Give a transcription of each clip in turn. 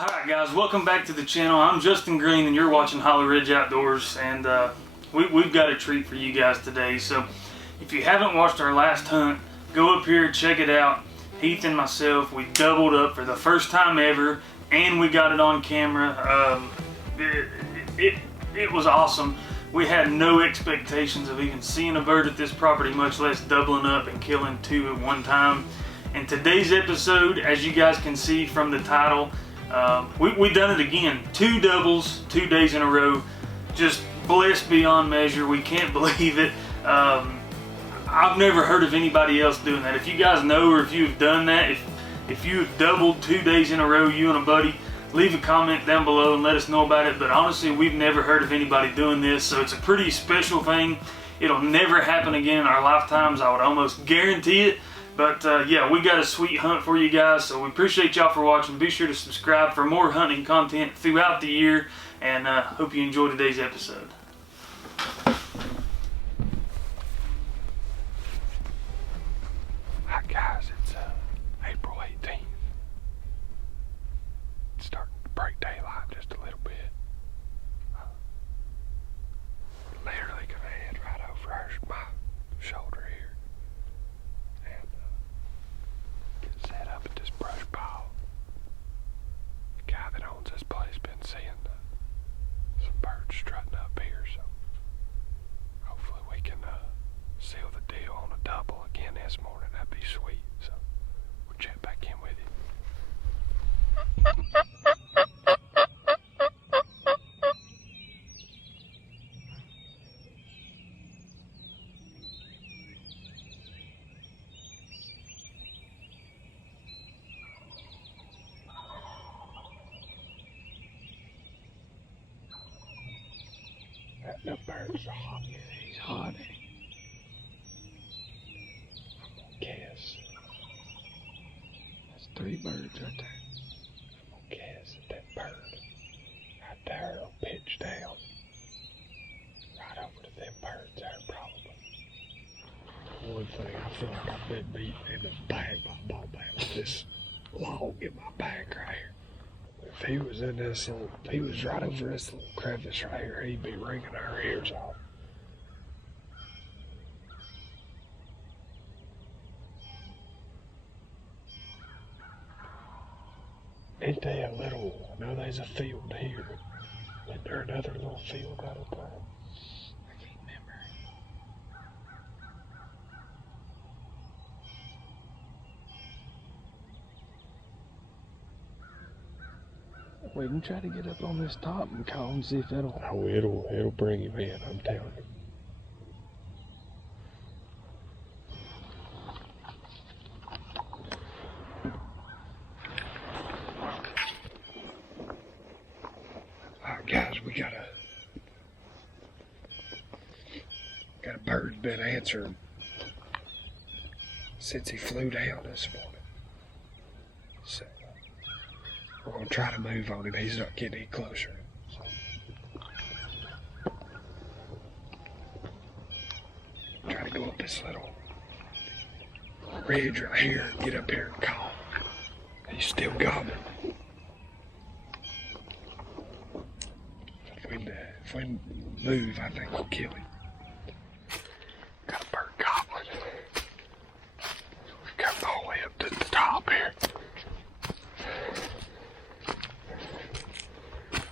Alright guys, welcome back to the channel. I'm Justin Green and you're watching Hollow Ridge Outdoors, and we've got a treat for you guys today. So if you haven't watched our last hunt, go up here, check it out. Heath and myself, we doubled up for the first time ever, and we got it on camera. It was awesome. We had no expectations of even seeing a bird at this property, much less doubling up and killing two at one time. And today's episode, as you guys can see from the title, we done it again. 2 doubles, 2 days in a row. Just blessed beyond measure. We can't believe it. I've never heard of anybody else doing that. If you guys know, or if you've done that, if you've doubled 2 days in a row, you and a buddy, leave a comment down below and let us know about it. But honestly, we've never heard of anybody doing this, so it's a pretty special thing. It'll never happen again in our lifetimes, I would almost guarantee it. But yeah, we got a sweet hunt for you guys, so we appreciate y'all for watching. Be sure to subscribe for more hunting content throughout the year, and hope you enjoy today's episode. Hi guys, it's April 18th. It's starting to break daylight just a little bit. Literally gonna head right over my shoulder here and get set up at this brush pile. The guy that owns this place been seeing some birds strutting up here, so hopefully we can seal the deal on a double again this morning. That'd be sweet. So we'll check back in with you. That bird's hot. He's hot. I'm gonna guess. That's 3 birds right there. I'm gonna guess that bird right there will pitch down right over to them birds there, probably. One thing, I feel like I've been beaten in the bag by a ball bat with this log in my bag right here. If he was in this little, he was right over this little crevice right here, he'd be wringing our ears off. Ain't they a little, I know there's a field here, isn't there another little field out of there? I can't remember. We can try to get up on this top and call and see if it'll... Oh, it'll bring him in, I'm telling you. Alright guys, we got a bird's been answering since he flew down this morning. So we're gonna try to move on him. He's not getting any closer. So. Try to go up this little ridge right here and get up here and call. He's still gobbling. If we move, I think we'll kill him. Got a bird gobbling. We've come all the way up to the top here.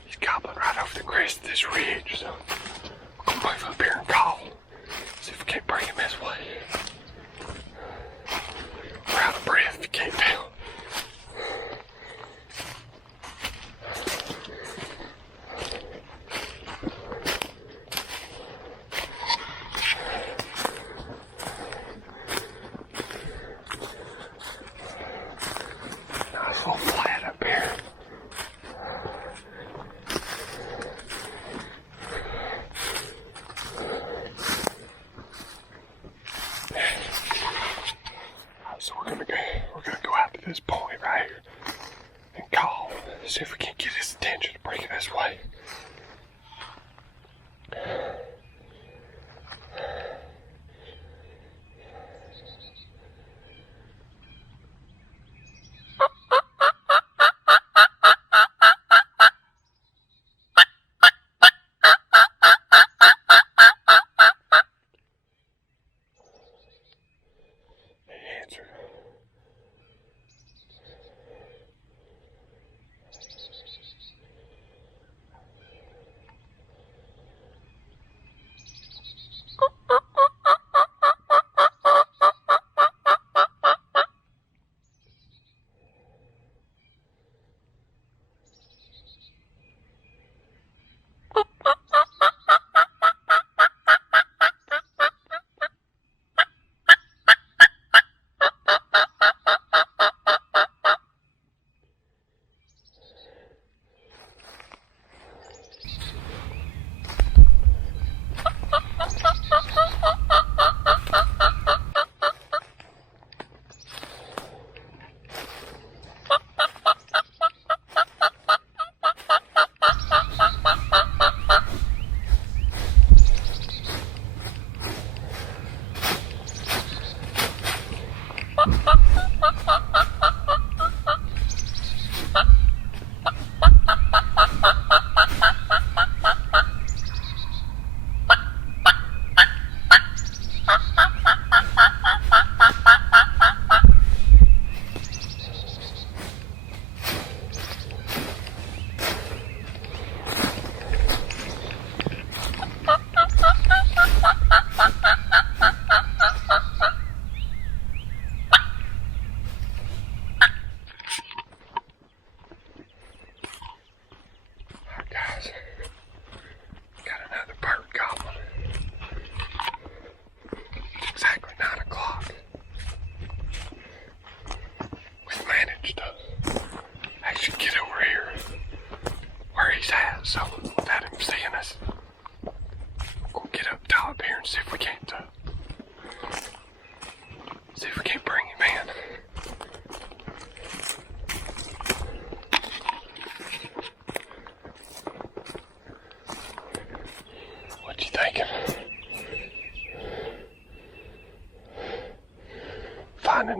He's gobbling right over the crest of this ridge, so we'll move up here and call. See if we can't bring him this way. We're out of breath if you can't tell. Nice little flat up here. So we're gonna go out to this point right here and call. See if we can't get his attention to bring it this way.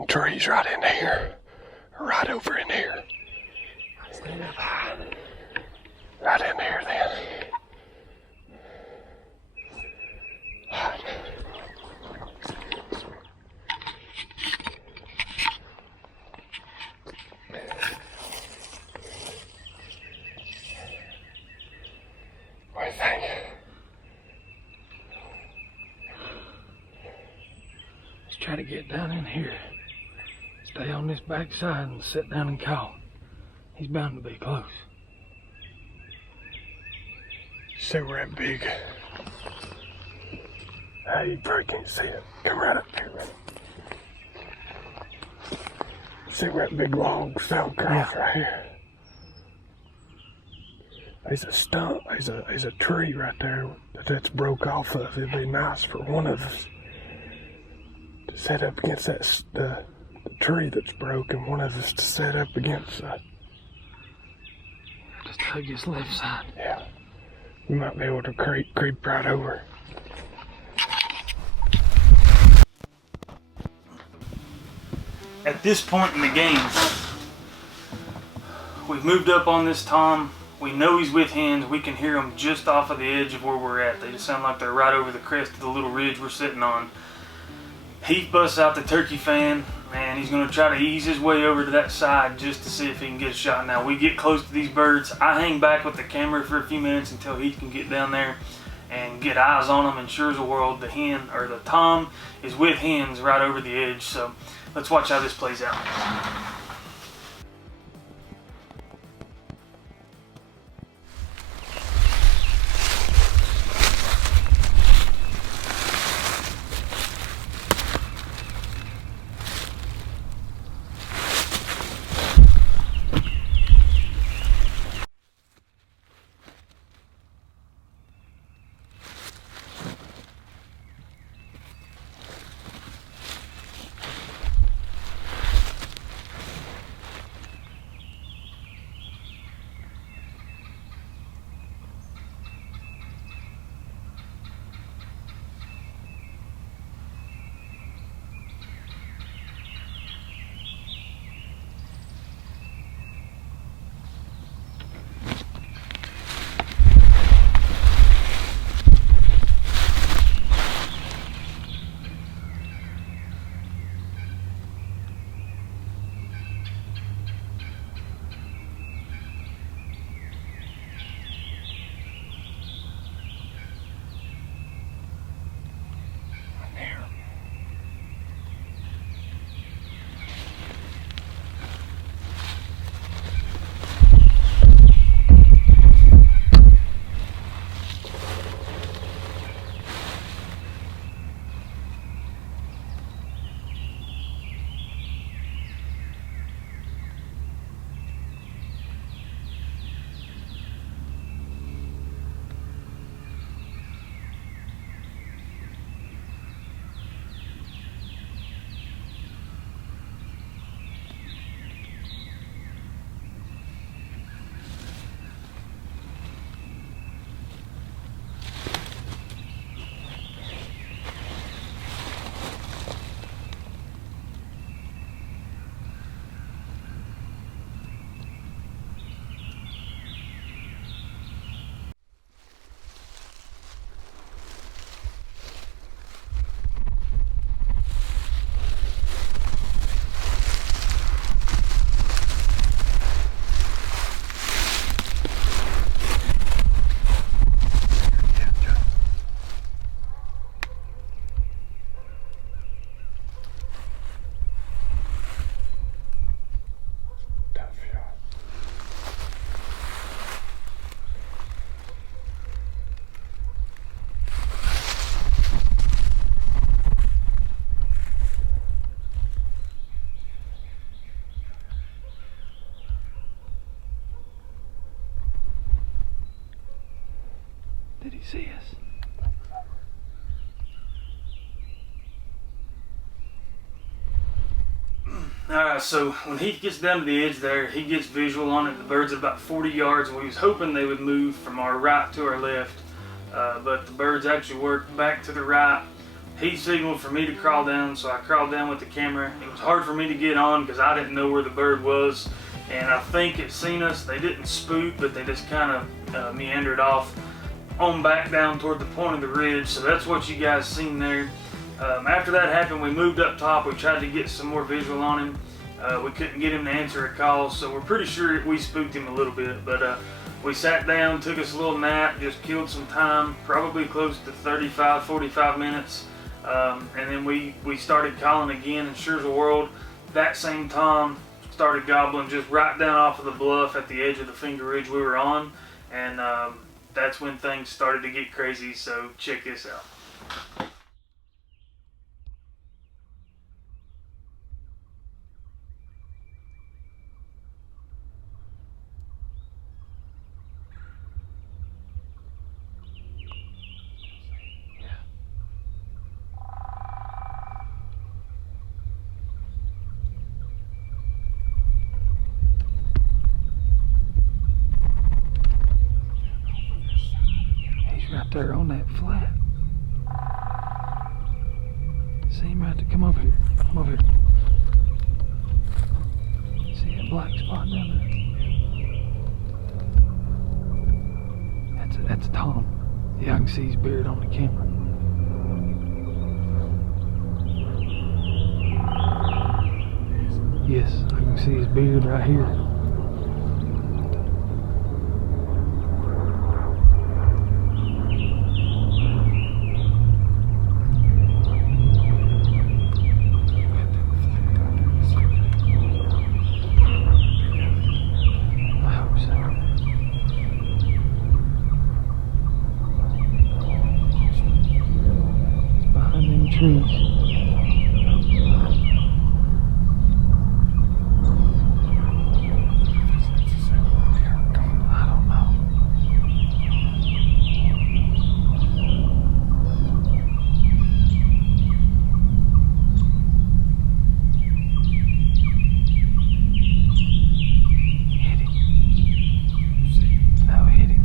trees right in here. Right over in here. Stand up high. Right in here then. Right. What do you think? Let's try to get down in here. Stay on this back side and sit down and call. He's bound to be close. See where that big... you probably can't see it. Come right up here. See where that big log fell across right here? There's a stump, there's a tree right there that's broke off of. It'd be nice for one of us to set up against that the tree that's broken. One of us to set up against Just hug his left side. Yeah. We might be able to creep right over. At this point in the game, we've moved up on this tom. We know he's with hens. We can hear them just off of the edge of where we're at. They just sound like they're right over the crest of the little ridge we're sitting on. Heath busts out the turkey fan, and he's going to try to ease his way over to that side just to see if he can get a shot. Now, we get close to these birds. I hang back with the camera for a few minutes until Heath can get down there and get eyes on them. And sure as a world, the hen, or the tom, is with hens right over the edge. So let's watch how this plays out. Did he see us? Alright, so when Heath gets down to the edge there, he gets visual on it. The bird's at about 40 yards, and we was hoping they would move from our right to our left. But the birds actually worked back to the right. he signaled for me to crawl down, so I crawled down with the camera. It was hard for me to get on because I didn't know where the bird was, and I think it seen us. They didn't spook, but they just kind of meandered off on back down toward the point of the ridge. So that's what you guys seen there. After that happened, we moved up top. We tried to get some more visual on him. We couldn't get him to answer a call, so we're pretty sure we spooked him a little bit. But we sat down, took us a little nap, just killed some time, probably close to 35, 45 minutes. And then we started calling again, and sure as the world, that same Tom started gobbling just right down off of the bluff at the edge of the finger ridge we were on. And that's when things started to get crazy, so check this out. Right there on that flat. See him right there. Come over here. Come over here. See that black spot down there? That's Tom. Yeah, I can see his beard on the camera. Yes, I can see his beard right here. Trees. I don't know. Hit him. No, hit him.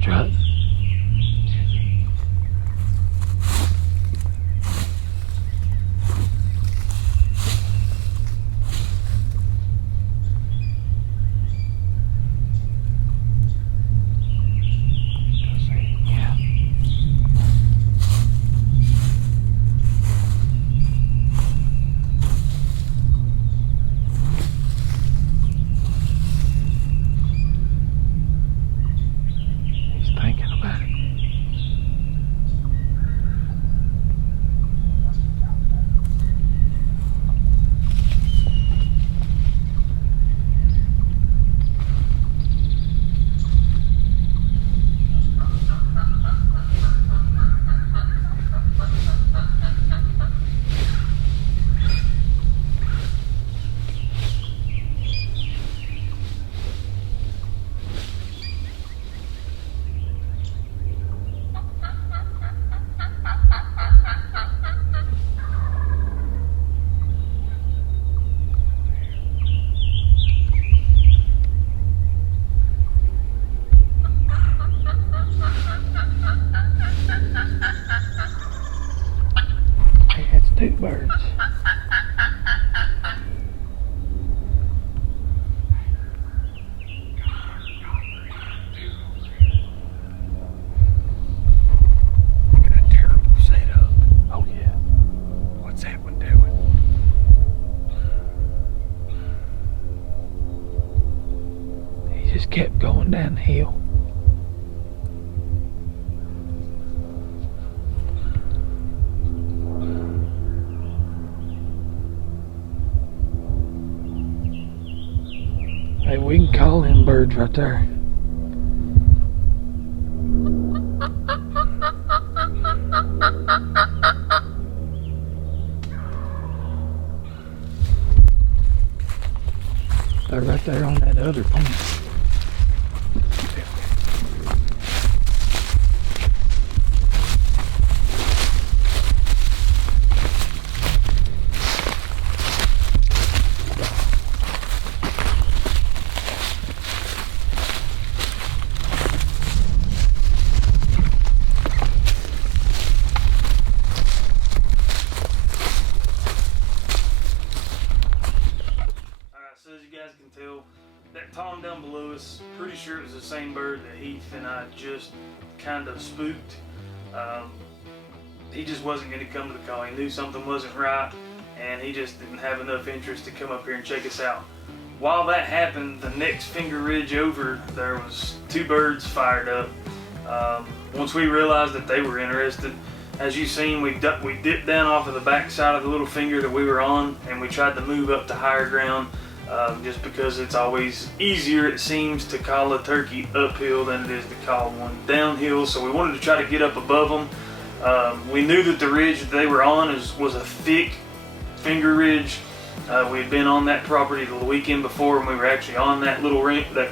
Strut. Thinking birds. Look at that terrible setup. Oh yeah. What's that one doing? He just kept going down the hill. Hey, we can call them birds right there. They're right there on that other point. So as you guys can tell, that tom down below us, pretty sure it was the same bird that Heath and I just kind of spooked. He just wasn't going to come to the call. He knew something wasn't right, and he just didn't have enough interest to come up here and check us out. While that happened, the next finger ridge over, there was 2 birds fired up. Once we realized that they were interested, as you've seen, we dipped down off of the back side of the little finger that we were on, and we tried to move up to higher ground. Just because it's always easier, it seems, to call a turkey uphill than it is to call one downhill. So we wanted to try to get up above them. We knew that the ridge that they were on was a thick finger ridge. We had been on that property the weekend before, and we were actually on that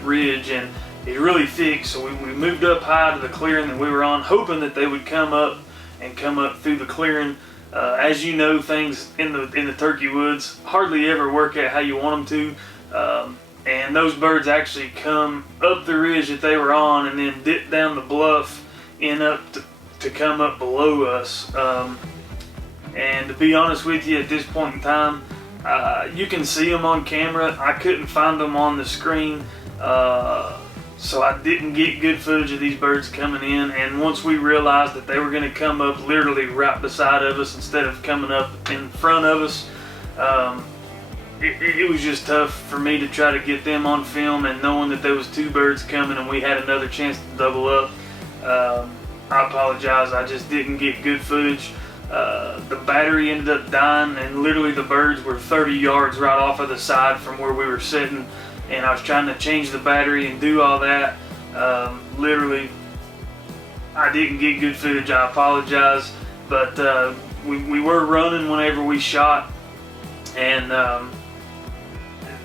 ridge, and it's really thick. So we moved up high to the clearing that we were on, hoping that they would come up through the clearing. As you know, things in the turkey woods hardly ever work out how you want them to, and those birds actually come up the ridge that they were on and then dip down the bluff to come up below us. And to be honest with you, at this point in time, you can see them on camera. I couldn't find them on the screen, so I didn't get good footage of these birds coming in. And once we realized that they were going to come up literally right beside of us instead of coming up in front of us, it was just tough for me to try to get them on film, and knowing that there was 2 birds coming and we had another chance to double up. I apologize, I just didn't get good footage. The battery ended up dying, and literally the birds were 30 yards right off of the side from where we were sitting, and I was trying to change the battery and do all that. Literally, I didn't get good footage. I apologize, but we were running whenever we shot, and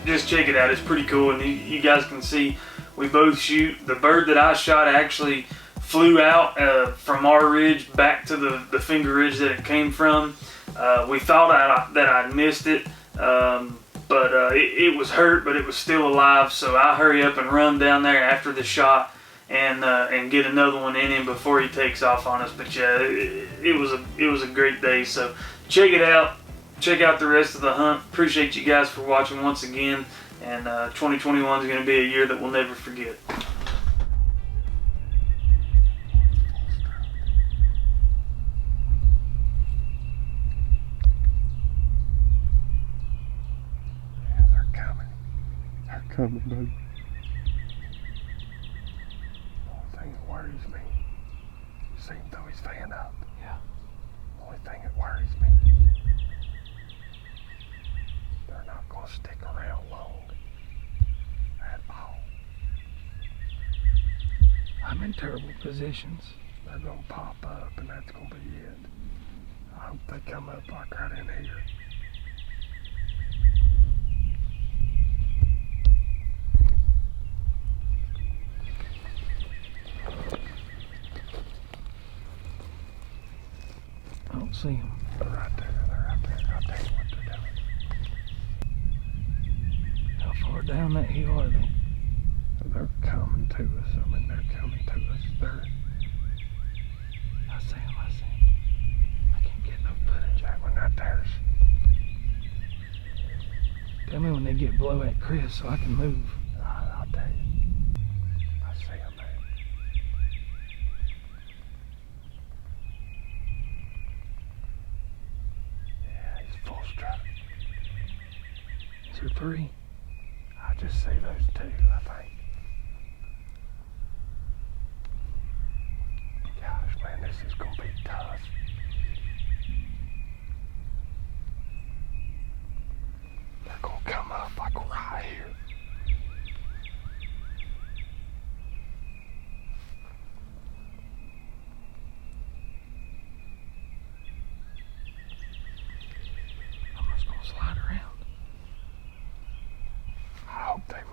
just check it out. It's pretty cool, and you guys can see we both shoot. The bird that I shot actually flew out from our ridge back to the finger ridge that it came from. We thought that I'd missed it, but it was hurt, but it was still alive. So I hurry up and run down there after the shot and get another one in him before he takes off on us. But yeah, it was a great day. So check it out. Check out the rest of the hunt. Appreciate you guys for watching once again. And 2021 is going to be a year that we'll never forget. Coming, buddy. The only thing that worries me, see him throw his fan up. Yeah. The only thing that worries me, they're not going to stick around long at all. I'm in terrible positions. They're going to pop up, and that's going to be it. I hope they come up like right in here. I don't see them. They're right there. They're right there. I'll tell you what they're doing. How far down that hill are they? They're coming to us. I mean, they're coming to us. I see them. I can't get no footage. That one right there is it blow at Chris so I can move. I'll tell you. I see him there. Yeah, he's full strut. Is there 3? I just see those 2, I think. Gosh, man, this is gonna be tough. They're gonna come up like right here. I'm just gonna slide around. I hope they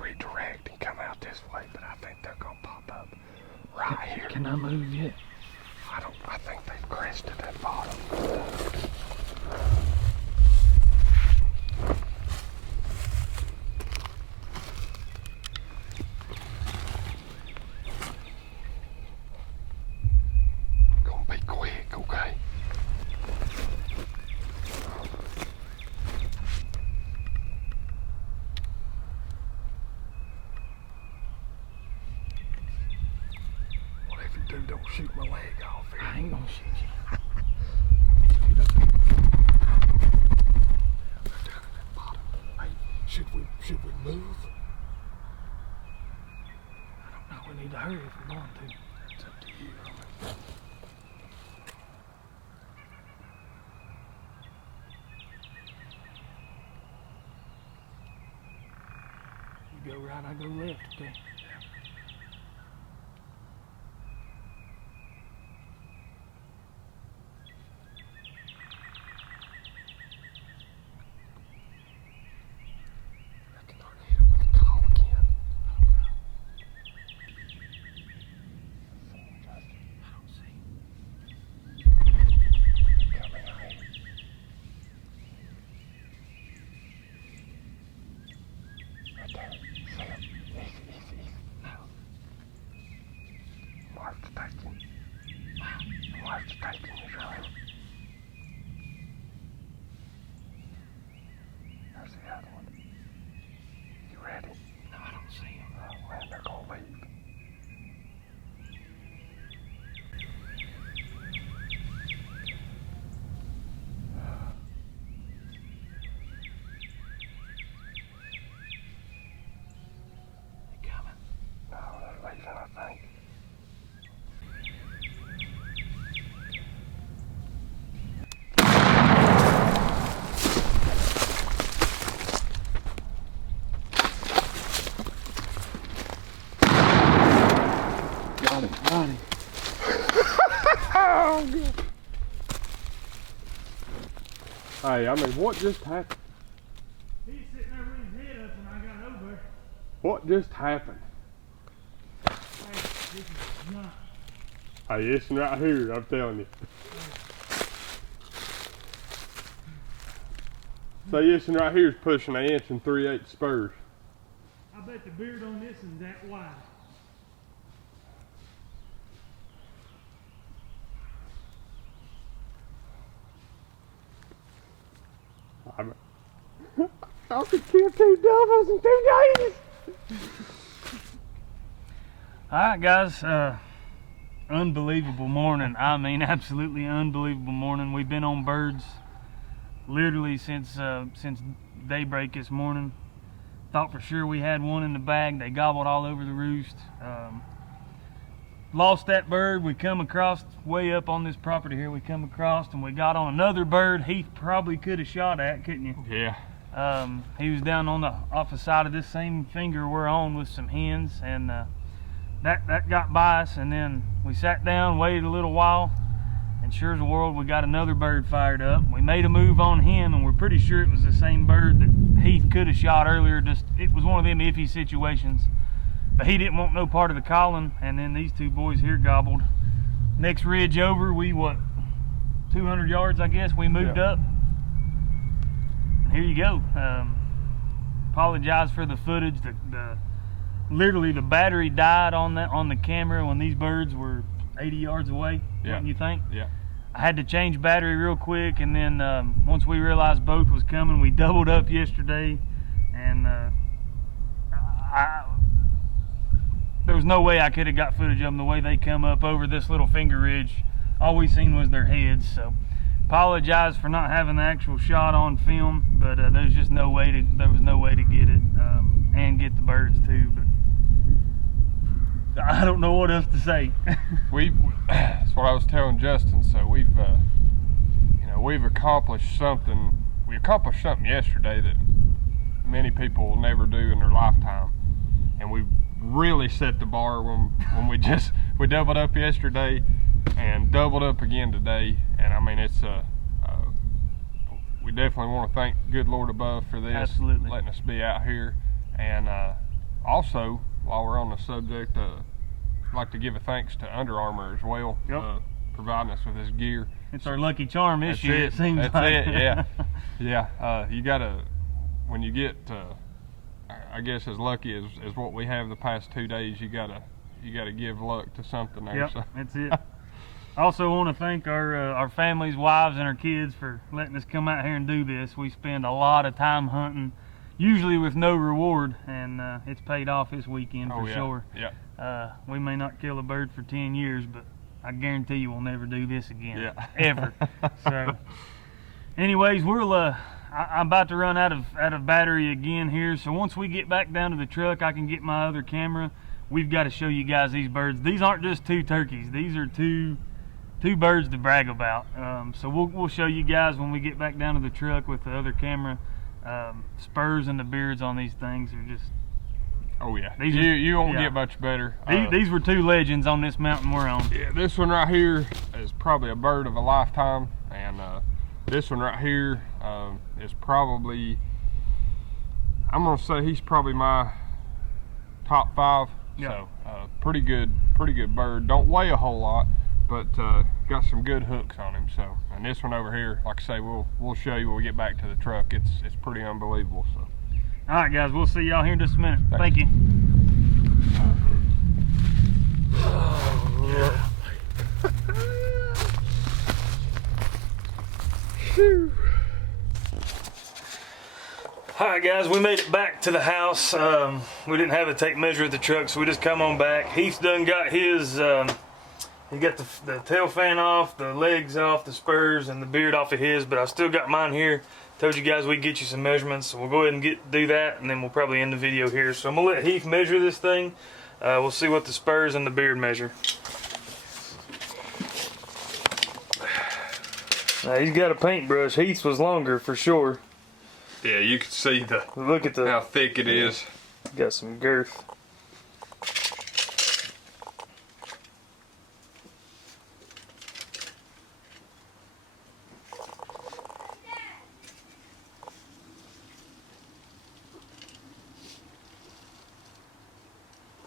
redirect and come out this way, but I think they're gonna pop up right here. Can I move yet? I think they've crested that bottom. Gonna be quick, okay? Whatever you do, don't shoot my leg off here. I ain't gonna shoot you. They're down at that bottom. Hey, should we move? No, we need to hurry if we're going to. It's up to you. You go right, I go left, okay? I can hardly hit it with a call again. I don't see. Coming out here. Right there. See him. Easy. Mark's taking. Mark's taking his run. There's the other one. You ready? No, I don't see him. Oh man, they're gonna leave. They coming. No, they're leaving, I think. Got him. Got him. Oh, God. Hey, I mean, what just happened? He's sitting there with his head up when I got over. What just happened? Hey, this is not. Hey, this one right here, I'm telling you. So this one right here is pushing 1 3/8 spurs. I bet the beard on this is that wide. I could kill 2 doubles in 2 days. Alright guys, unbelievable morning. I mean absolutely unbelievable morning. We've been on birds literally since daybreak this morning. Thought for sure we had one in the bag. They gobbled all over the roost. Lost that bird. We come across way up on this property here. We come across and we got on another bird Heath probably could have shot at, couldn't you? Yeah. He was down on the opposite side of this same finger we're on with some hens, and that got by us. And then we sat down, waited a little while, and sure as the world, we got another bird fired up. We made a move on him, and we're pretty sure it was the same bird that Heath could have shot earlier. Just it was one of them iffy situations, but he didn't want no part of the calling. And then these 2 boys here gobbled. Next ridge over, we 200 yards, I guess. We moved up. Here you go. Apologize for the footage. Literally the battery died on the camera when these birds were 80 yards away. Yeah. Wouldn't you think? Yeah. I had to change battery real quick, and then once we realized both was coming, we doubled up yesterday and there was no way I could have got footage of them the way they come up over this little finger ridge. All we seen was their heads, so apologize for not having the actual shot on film, but there's just no way to get it and get the birds too. But I don't know what else to say. That's what I was telling Justin. So we've accomplished something. We accomplished something yesterday that many people will never do in their lifetime, and we really set the bar when we doubled up yesterday and doubled up again today. And I mean, it's we definitely want to thank good Lord above for this. Absolutely. Letting us be out here. And also, while we're on the subject, I'd like to give a thanks to Under Armour as well. Yep. Providing us with this gear. It's our lucky charm this year, it seems That's like. it, yeah. Yeah, you gotta, when you get, I guess as lucky as what we have the past 2 days, you gotta give luck to something there. Yep, So. that's it. I also want to thank our families, wives, and our kids for letting us come out here and do this. We spend a lot of time hunting, usually with no reward, and it's paid off this weekend for sure. Yeah. We may not kill a bird for 10 years, but I guarantee you we'll never do this again. Yeah. Ever. So, anyways, I'm about to run out of battery again here. So once we get back down to the truck, I can get my other camera. We've got to show you guys these birds. These aren't just 2 turkeys. These are two birds to brag about. So we'll show you guys when we get back down to the truck with the other camera. Spurs and the beards on these things are just. Oh yeah. You won't get much better. These were 2 legends on this mountain we're on. Yeah, this one right here is probably a bird of a lifetime, and this one right here is probably, I'm gonna say he's probably my top 5. Yeah. So pretty good bird. Don't weigh a whole lot, but got some good hooks on him. So, and this one over here, like I say, we'll show you when we get back to the truck. It's pretty unbelievable. So. All right, guys, we'll see y'all here in just a minute. Thanks. Thank you. All right, guys, we made it back to the house. We didn't have a tape measure at the truck, so we just come on back. Heath done got his, he got the tail fan off, the legs off, the spurs, and the beard off of his, but I still got mine here. Told you guys we'd get you some measurements, so we'll go ahead and do that, and then we'll probably end the video here. So I'm gonna let Heath measure this thing. We'll see what the spurs and the beard measure. Now he's got a paintbrush. Heath's was longer for sure. Yeah, you can see Look at how thick it is. Got some girth.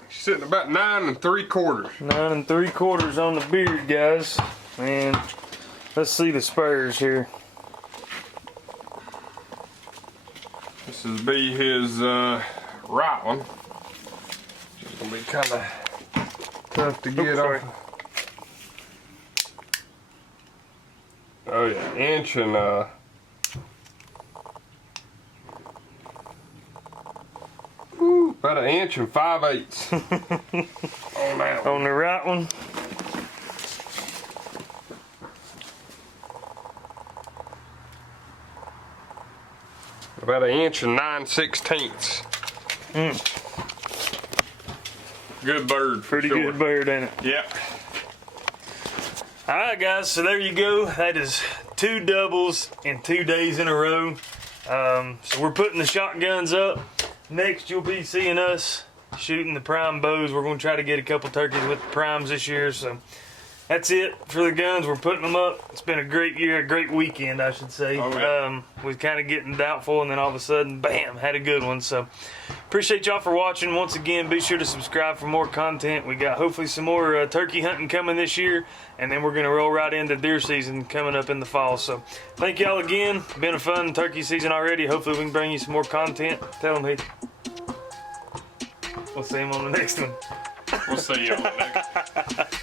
Sitting about 9 3/4. 9 3/4 on the beard, guys. And let's see the spurs here. This will be his right one. It's gonna be kind of tough to get off. Oh yeah, inch and about 1 inch and 5/8 on that one. On the right one. About 1 inch and 9/16. Good bird. Pretty sure. good bird, ain't it? Yeah. All right, guys, so there you go. That is 2 doubles in 2 days in a row. So we're putting the shotguns up. Next, you'll be seeing us shooting the prime bows. We're going to try to get a couple turkeys with the primes this year. So that's it for the guns. We're putting them up. It's been a great year, a great weekend, I should say. Oh, yeah. Was kind of getting doubtful, and then all of a sudden, bam, had a good one. So appreciate y'all for watching. Once again, be sure to subscribe for more content. We got hopefully some more turkey hunting coming this year, and then we're going to roll right into deer season coming up in the fall. So thank y'all again. Been a fun turkey season already. Hopefully we can bring you some more content. Tell them, Heath. We'll see him on the next one. We'll see y'all next.